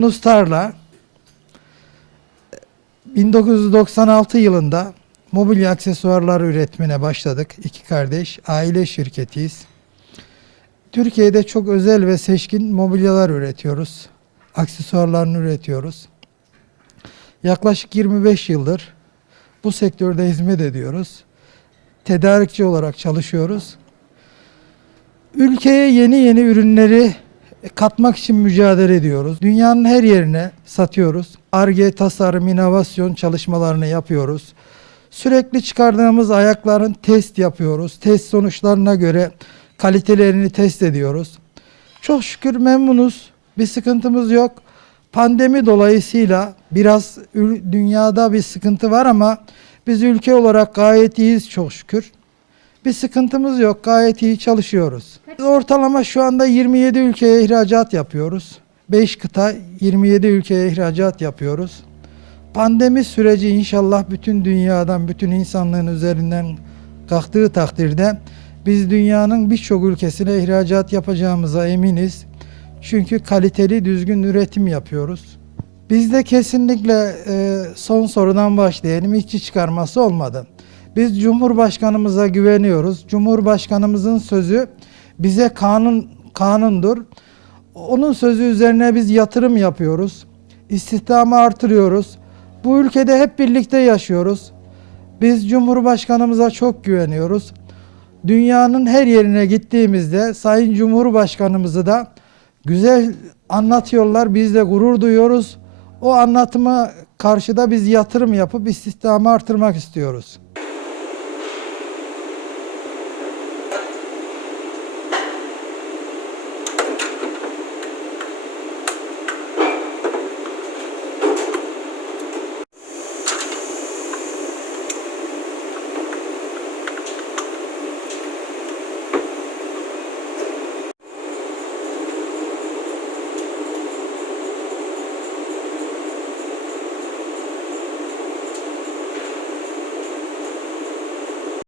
Nustar'la 1996 yılında mobilya aksesuarlar üretmine başladık. İki kardeş, aile şirketiyiz. Türkiye'de çok özel ve seçkin mobilyalar üretiyoruz. Aksesuarlarını üretiyoruz. Yaklaşık 25 yıldır bu sektörde hizmet ediyoruz. Tedarikçi olarak çalışıyoruz. Ülkeye yeni yeni ürünleri katmak için mücadele ediyoruz. Dünyanın her yerine satıyoruz. Arge, tasarım, inovasyon çalışmalarını yapıyoruz. Sürekli çıkardığımız ayakların test yapıyoruz. Test sonuçlarına göre kalitelerini test ediyoruz. Çok şükür memnunuz. Bir sıkıntımız yok. Pandemi dolayısıyla biraz dünyada bir sıkıntı var ama biz ülke olarak gayet iyiyiz çok şükür. Bir sıkıntımız yok. Gayet iyi çalışıyoruz. Ortalama şu anda 27 ülkeye ihracat yapıyoruz. 5 kıta 27 ülkeye ihracat yapıyoruz. Pandemi süreci inşallah bütün dünyadan, bütün insanlığın üzerinden kalktığı takdirde biz dünyanın birçok ülkesine ihracat yapacağımıza eminiz. Çünkü kaliteli, düzgün üretim yapıyoruz. Bizde kesinlikle e, son sorudan başlayalım. İşçi çıkarması olmadı. Biz Cumhurbaşkanımıza güveniyoruz. Cumhurbaşkanımızın sözü bize kanun kanundur. Onun sözü üzerine biz yatırım yapıyoruz. İstihdamı artırıyoruz. Bu ülkede hep birlikte yaşıyoruz. Biz Cumhurbaşkanımıza çok güveniyoruz. Dünyanın her yerine gittiğimizde Sayın Cumhurbaşkanımızı da güzel anlatıyorlar. Biz de gurur duyuyoruz. O anlatıma karşıda biz yatırım yapıp istihdamı artırmak istiyoruz.